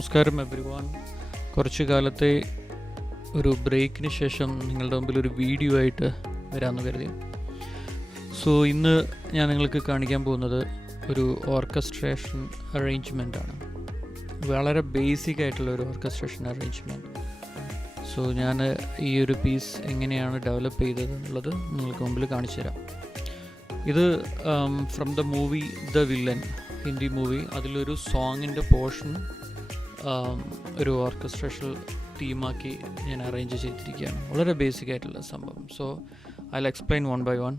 നമസ്കാരം എവ്രിവൺ. കുറച്ച് കാലത്തെ ഒരു ബ്രേക്കിന് ശേഷം നിങ്ങളുടെ മുമ്പിൽ ഒരു വീഡിയോ ആയിട്ട് വരാമെന്ന് കരുതി. സോ ഇന്ന് ഞാൻ നിങ്ങൾക്ക് കാണിക്കാൻ പോകുന്നത് ഒരു ഓർക്കസ്ട്രേഷൻ അറേഞ്ച്മെൻ്റാണ്. വളരെ ബേസിക് ആയിട്ടുള്ള ഒരു ഓർക്കസ്ട്രേഷൻ അറേഞ്ച്മെൻറ്റ്. സോ ഞാൻ ഈ ഒരു പീസ് എങ്ങനെയാണ് ഡെവലപ്പ് ചെയ്തത് എന്നുള്ളത് നിങ്ങൾക്ക് മുമ്പിൽ കാണിച്ചു തരാം. ഇത് from the movie the villain, Hindi movie. അതിലൊരു സോങ്ങിൻ്റെ പോർഷൻ ഒരു ഓർക്കസ്ട്രേഷൻ തീമാക്കി ഞാൻ അറേഞ്ച് ചെയ്തിരിക്കുകയാണ്. വളരെ ബേസിക് ആയിട്ടുള്ള സംഭവം. So I will explain one by one.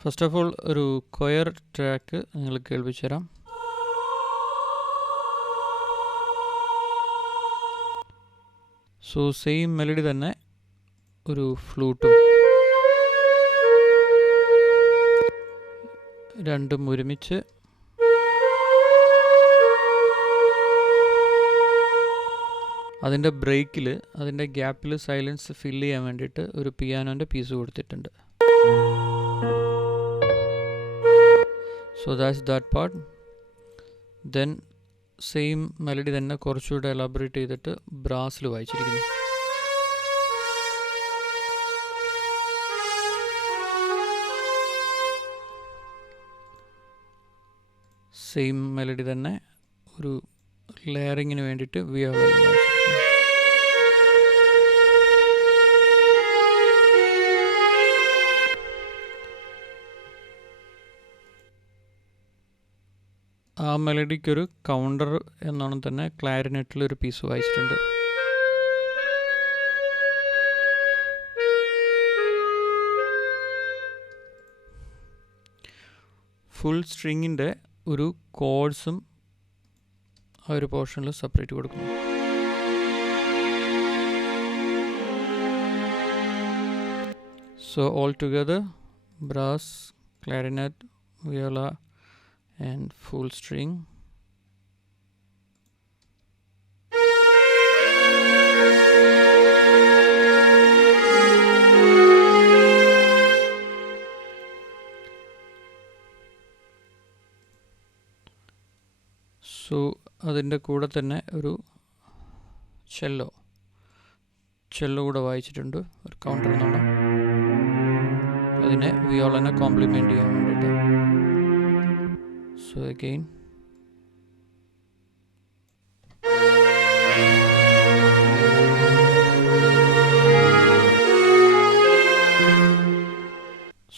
First of all ഒരു കൊയർ ട്രാക്ക് നിങ്ങൾ കേൾപ്പിച്ചു തരാം. സോ സെയിം മെലഡി തന്നെ ഒരു ഫ്ലൂട്ടും രണ്ടും ഒരുമിച്ച് അതിൻ്റെ ബ്രേക്കിൽ, അതിൻ്റെ ഗ്യാപ്പിൽ സൈലൻസ് ഫില്ല് ചെയ്യാൻ വേണ്ടിയിട്ട് ഒരു പിയാനോൻ്റെ പീസ് കൊടുത്തിട്ടുണ്ട്. So that's that part. Then same melody തന്നെ കുറച്ചുകൂടെ എലാബറേറ്റ് ചെയ്തിട്ട് ബ്രാസിൽ വായിച്ചിരിക്കുന്നു. സെയിം മെലഡി തന്നെ ഒരു ലെയറിങ്ങിന് വേണ്ടിയിട്ട് വിയോളയിൽ വായിച്ചിരിക്കുന്നു. ആ മെലഡിക്കൊരു കൗണ്ടർ എന്നോണം തന്നെ ക്ലാരിനെറ്റിലൊരു പീസ് വായിച്ചിട്ടുണ്ട്. ഫുൾ സ്ട്രിങ്ങിൻ്റെ ഒരു കോഡ്സും ആ ഒരു പോർഷനിൽ സെപ്പറേറ്റ് കൊടുക്കുന്നു. So all together brass, clarinet, viola and full string. So അതിൻ്റെ കൂടെ തന്നെ ഒരു ചെല്ലോ കൂടെ വായിച്ചിട്ടുണ്ട്, ഒരു കൗണ്ടർ എന്നുള്ള. അതിനെ വിയോളനെ കോംപ്ലിമെൻ്റ് ചെയ്യാൻ വേണ്ടിയിട്ട്. So again,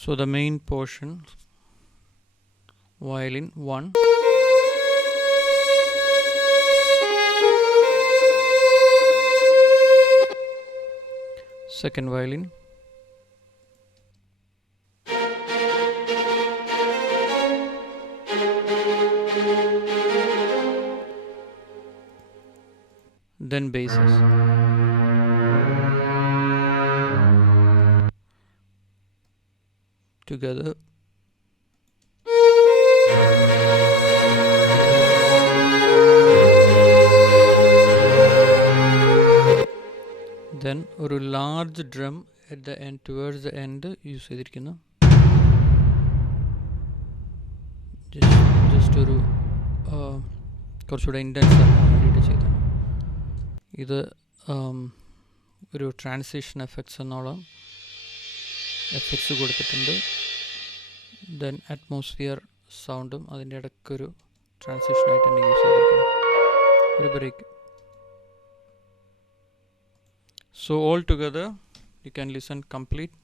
so the main portion, violin 1, second violin, then basses. Together. Then ഒരു large drum at the end, towards the end use ചെയ്തിരിക്കുന്നു. ജസ്റ്റ് ഒരു കുറച്ചുകൂടെ ഇൻറ്റൻസ് ആക്കാൻ വേണ്ടിയിട്ട് ചെയ്തതാണ്. ഇത് ഒരു ട്രാൻസിഷൻ എഫക്ട്സ് എന്നോളം എഫക്ട്സ് കൊടുത്തിട്ടുണ്ട്. ദെൻ അറ്റ്മോസ്ഫിയർ സൗണ്ടും അതിൻ്റെ ഇടയ്ക്കൊരു ട്രാൻസിഷനായിട്ട് തന്നെ യൂസ് ചെയ്തിരിക്കുന്നു, ഒരു break. So all together you can listen complete.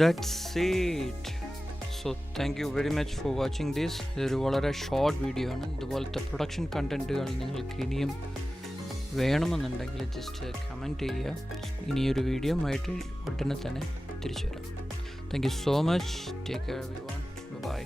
That's it. So thank you very much for watching this. ഇതൊരു വളരെ ഷോർട്ട് വീഡിയോ ആണ്. ഇതുപോലത്തെ പ്രൊഡക്ഷൻ കണ്ടൻറ്റുകൾ നിങ്ങൾക്ക് ഇനിയും വേണമെന്നുണ്ടെങ്കിൽ ജസ്റ്റ് കമൻറ്റ് ചെയ്യുക. ഇനിയൊരു വീഡിയോ ആയിട്ട് ഉടനെ തന്നെ തിരിച്ചു വരാം. Thank you so much. Take care everyone. By.